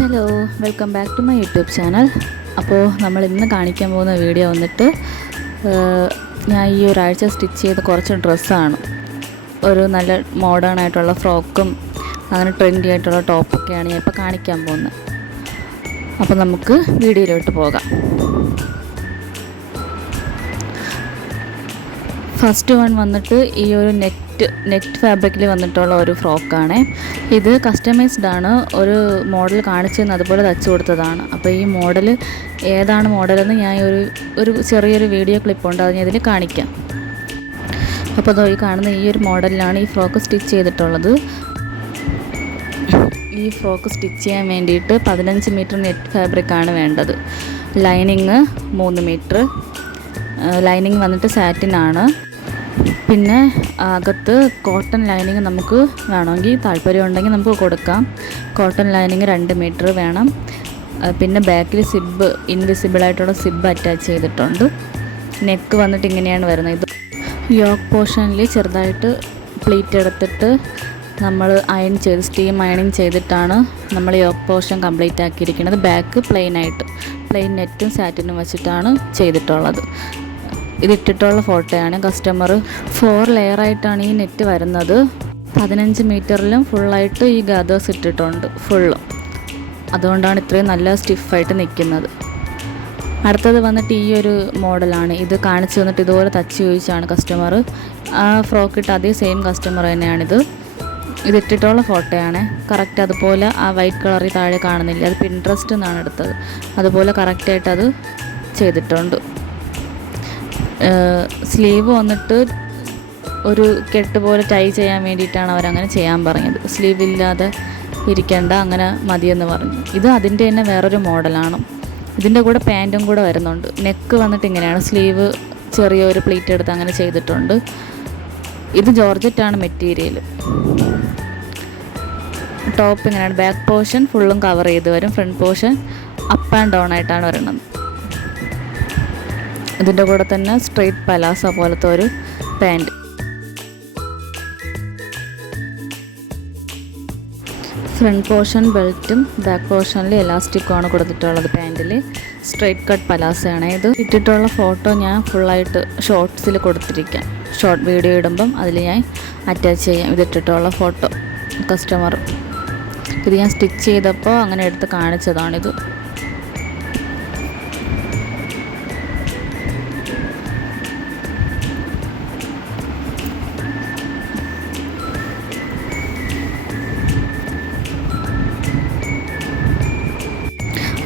Hello, welcome back to my YouTube channel. അപ്പോൾ നമ്മൾ ഇന്ന് കാണിക്കാൻ പോകുന്ന വീഡിയോ വന്നിട്ട് ഞാൻ ഈ ഒരാഴ്ച സ്റ്റിച്ച് ചെയ്ത കുറച്ച് ഡ്രസ്സാണ്. ഒരു നല്ല മോഡേൺ ആയിട്ടുള്ള ഫ്രോക്കും അങ്ങനെ ട്രെൻഡി ആയിട്ടുള്ള ടോപ്പൊക്കെയാണ് ഞാൻ ഇപ്പോൾ കാണിക്കാൻ പോകുന്നത്. അപ്പോൾ നമുക്ക് വീഡിയോയിലോട്ട് പോകാം. ഫസ്റ്റ് വൺ വന്നിട്ട് ഈ ഒരു നെറ്റ് ഫാബ്രിക്കിൽ വന്നിട്ടുള്ള ഒരു ഫ്രോക്കാണ്. ഇത് കസ്റ്റമൈസ്ഡ് ആണ്. ഒരു മോഡൽ കാണിച്ചെന്ന് അതുപോലെ തയ്ച്ചു കൊടുത്തതാണ്. അപ്പോൾ ഈ മോഡൽ ഏതാണ് മോഡലെന്ന് ഞാൻ ഒരു ചെറിയൊരു വീഡിയോ ക്ലിപ്പുണ്ട്, അത് ഞാൻ ഇതിൽ കാണിക്കാം. അപ്പോൾ ഈ കാണുന്ന ഈ ഒരു മോഡലിലാണ് ഈ ഫ്രോക്ക് സ്റ്റിച്ച് ചെയ്തിട്ടുള്ളത്. ഈ ഫ്രോക്ക് സ്റ്റിച്ച് ചെയ്യാൻ വേണ്ടിയിട്ട് 15 മീറ്റർ നെറ്റ് ഫാബ്രിക്കാണ് വേണ്ടത്. Lining 3 metre. ലൈനിങ് വന്നിട്ട് സാറ്റിനാണ്. പിന്നെ അകത്ത് കോട്ടൺ ലൈനിങ് നമുക്ക് വേണമെങ്കിൽ താല്പര്യം ഉണ്ടെങ്കിൽ നമുക്ക് കൊടുക്കാം. കോട്ടൺ ലൈനിങ് 2 മീറ്റർ വേണം. പിന്നെ ബാക്കിൽ സിബ്, ഇൻവിസിബിളായിട്ടുള്ള സിബ് അറ്റാച്ച് ചെയ്തിട്ടുണ്ട്. നെക്ക് വന്നിട്ട് ഇങ്ങനെയാണ് വരുന്നത്. ഇത് യോക്ക് പോർഷനിൽ ചെറുതായിട്ട് പ്ലീറ്റ് എടുത്തിട്ട് നമ്മൾ സ്റ്റീം അയണിങ് ചെയ്തിട്ടാണ് നമ്മൾ യോക്ക് പോർഷൻ കംപ്ലീറ്റ് ആക്കിയിരിക്കുന്നത്. ബാക്ക് പ്ലെയിൻ നെറ്റും സാറ്റിനും വെച്ചിട്ടാണ് ചെയ്തിട്ടുള്ളത്. ഇതിട്ടിട്ടുള്ള ഫോട്ടോയാണ്. കസ്റ്റമർ 4 ലെയറായിട്ടാണ് ഈ നെറ്റ് വരുന്നത്. 15 മീറ്ററിലും ഫുള്ളായിട്ട് ഈ ഗാദേഴ്സ് ഇട്ടിട്ടുണ്ട് ഫുള്ളും. അതുകൊണ്ടാണ് ഇത്രയും നല്ല സ്റ്റിഫായിട്ട് നിൽക്കുന്നത്. അടുത്തത് വന്നിട്ട് ഈ ഒരു മോഡലാണ്. ഇത് കാണിച്ചു വന്നിട്ട് ഇതുപോലെ തച്ച് ചോദിച്ചാണ് കസ്റ്റമർ. ആ ഫ്രോക്ക് ഇട്ട് അതേ സെയിം കസ്റ്റമർ തന്നെയാണിത്. ഇതിട്ടിട്ടുള്ള ഫോട്ടോയാണ്. കറക്റ്റ് അതുപോലെ ആ വൈറ്റ് കളറിൽ താഴെ കാണുന്നില്ല, അത് പിൻട്രസ്റ്റ് നിന്നാണ് എടുത്തത്. അതുപോലെ കറക്റ്റായിട്ട് അത് ചെയ്തിട്ടുണ്ട്. സ്ലീവ് വന്നിട്ട് ഒരു കെട്ട് പോലെ ടൈ ചെയ്യാൻ വേണ്ടിയിട്ടാണ് അവരങ്ങനെ ചെയ്യാൻ പറഞ്ഞത്. സ്ലീവ് ഇല്ലാതെ ഇരിക്കേണ്ട, അങ്ങനെ മതിയെന്ന് പറഞ്ഞു. ഇത് അതിൻ്റെ തന്നെ വേറൊരു മോഡലാണ്. ഇതിൻ്റെ കൂടെ പാൻറ്റും കൂടെ വരുന്നുണ്ട്. നെക്ക് വന്നിട്ട് ഇങ്ങനെയാണ്. സ്ലീവ് ചെറിയൊരു പ്ലീറ്റ് എടുത്ത് അങ്ങനെ ചെയ്തിട്ടുണ്ട്. ഇത് ജോർജറ്റാണ് മെറ്റീരിയൽ. ടോപ്പ് ഇങ്ങനെയാണ്. ബാക്ക് പോർഷൻ ഫുള്ളും കവർ ചെയ്ത് വരും. Front portion up and down ആയിട്ടാണ് വരുന്നത്. ഇതിൻ്റെ കൂടെ തന്നെ സ്ട്രെയിറ്റ് പലാസ പോലത്തെ ഒരു പാൻറ്റ്. ഫ്രണ്ട് പോർഷൻ ബെൽറ്റും ബാക്ക് പോർഷനിൽ എലാസ്റ്റിക്കുമാണ് കൊടുത്തിട്ടുള്ളത്. പാൻറ്റിൽ സ്ട്രെയിറ്റ് കട്ട് പലാസയാണ്. ഇത് ഇട്ടിട്ടുള്ള ഫോട്ടോ ഞാൻ ഫുള്ളായിട്ട് ഷോർട്ട്സിൽ കൊടുത്തിരിക്കാം. ഷോർട്ട് വീഡിയോ ഇടുമ്പം അതിൽ ഞാൻ അറ്റാച്ച് ചെയ്യാം ഇതിട്ടിട്ടുള്ള ഫോട്ടോ. കസ്റ്റമർ ഇത് ഞാൻ സ്റ്റിച്ച് ചെയ്തപ്പോൾ അങ്ങനെ എടുത്ത് കാണിച്ചതാണിത്.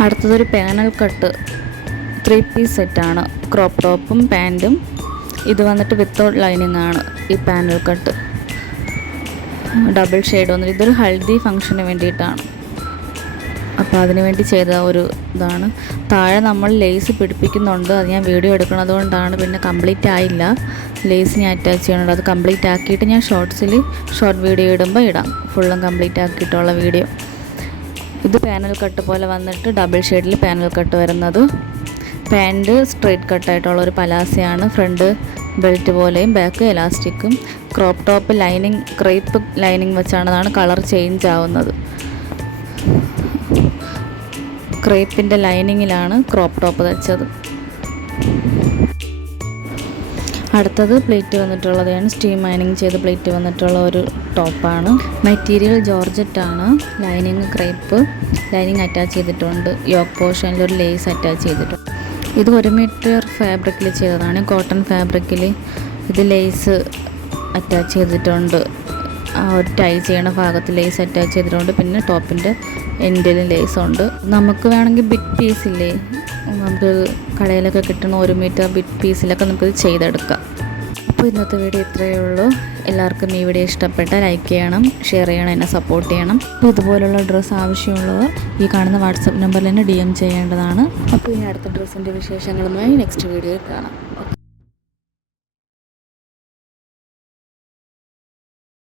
അടുത്തതൊരു പാനൽ കട്ട് 3 പീസ് സെറ്റാണ്. ക്രോപ്പ് ടോപ്പും പാൻറ്റും. ഇത് വന്നിട്ട് വിത്തൗട്ട് ലൈനിങ് ആണ് ഈ പാനൽ കട്ട്. ഡബിൾ ഷെയ്ഡ് വന്നിട്ട് ഇതൊരു ഹൽദി ഫംഗ്ഷന് വേണ്ടിയിട്ടാണ്. അപ്പോൾ അതിന് വേണ്ടി ചെയ്ത ഒരു ഇതാണ്. താഴെ നമ്മൾ ലേസ് പിടിപ്പിക്കുന്നുണ്ട്. അത് ഞാൻ വീഡിയോ എടുക്കുന്നത് കൊണ്ടാണ് പിന്നെ കംപ്ലീറ്റ് ആയില്ല. ലേസ് ഞാൻ അറ്റാച്ച് ചെയ്യുന്നുണ്ട്. അത് കംപ്ലീറ്റ് ആക്കിയിട്ട് ഞാൻ ഷോർട്ട് വീഡിയോ ഇടുമ്പോൾ ഇടാം. ഫുള്ളും കംപ്ലീറ്റ് ആക്കിയിട്ടുള്ള വീഡിയോ. ഇത് പാനൽ കട്ട് പോലെ വന്നിട്ട് ഡബിൾ ഷെയ്ഡിൽ പാനൽ കട്ട് വരുന്നത്. പാൻറ്റ് സ്ട്രെയിറ്റ് കട്ടായിട്ടുള്ള ഒരു പലാസയാണ്. ഫ്രണ്ട് ബെൽറ്റ് പോലെയും ബാക്ക് എലാസ്റ്റിക്കും. Crop top lining crepe lining വെച്ചാണ് കളർ ചേഞ്ച് ആവുന്നത്. ക്രേപ്പിൻ്റെ ലൈനിങ്ങിലാണ് ക്രോപ്പ് ടോപ്പ് തയ്ച്ചത്. അടുത്തത് പ്ലേറ്റ് വന്നിട്ടുള്ളതാണ്. സ്റ്റീം അയണിങ് ചെയ്ത് പ്ലേറ്റ് വന്നിട്ടുള്ള ഒരു ടോപ്പാണ്. മെറ്റീരിയൽ ജോർജറ്റാണ്. Lining crepe. ലൈനിങ് അറ്റാച്ച് ചെയ്തിട്ടുണ്ട്. യോക്ക് പോർഷനിൽ ഒരു ലേസ് അറ്റാച്ച് ചെയ്തിട്ടുണ്ട്. ഇത് 1 മീറ്റർ ഫാബ്രിക്കിൽ ചെയ്തതാണ്. കോട്ടൺ ഫാബ്രിക്കിൽ ഇത് ലേസ് അറ്റാച്ച് ചെയ്തിട്ടുണ്ട്. ആ ഒരു ടൈ ചെയ്യണ ഭാഗത്ത് ലേസ് അറ്റാച്ച് ചെയ്തിട്ടുണ്ട്. പിന്നെ ടോപ്പിൻ്റെ എൻഡിലും ലേസുണ്ട്. നമുക്ക് വേണമെങ്കിൽ ബിഗ് പീസില്ലേ, നമുക്ക് കടയിലൊക്കെ കിട്ടുന്ന 1 മീറ്റർ ബിഗ് പീസിലൊക്കെ നമുക്കിത് ചെയ്തെടുക്കാം. അപ്പോൾ ഇന്നത്തെ വീഡിയോ ഇത്രയേ ഉള്ളൂ. എല്ലാവർക്കും ഈ വീഡിയോ ഇഷ്ടപ്പെട്ടാൽ ലൈക്ക് ചെയ്യണം, ഷെയർ ചെയ്യണം, എന്നെ സപ്പോർട്ട് ചെയ്യണം. അപ്പോൾ ഇതുപോലുള്ള ഡ്രസ്സ് ആവശ്യമുള്ളവർ ഈ കാണുന്ന വാട്സപ്പ് നമ്പറിൽ തന്നെ DM ചെയ്യേണ്ടതാണ്. അപ്പോൾ ഇനി അടുത്ത ഡ്രസ്സിൻ്റെ വിശേഷങ്ങളുമായി നെക്സ്റ്റ് വീഡിയോയിൽ കാണാം.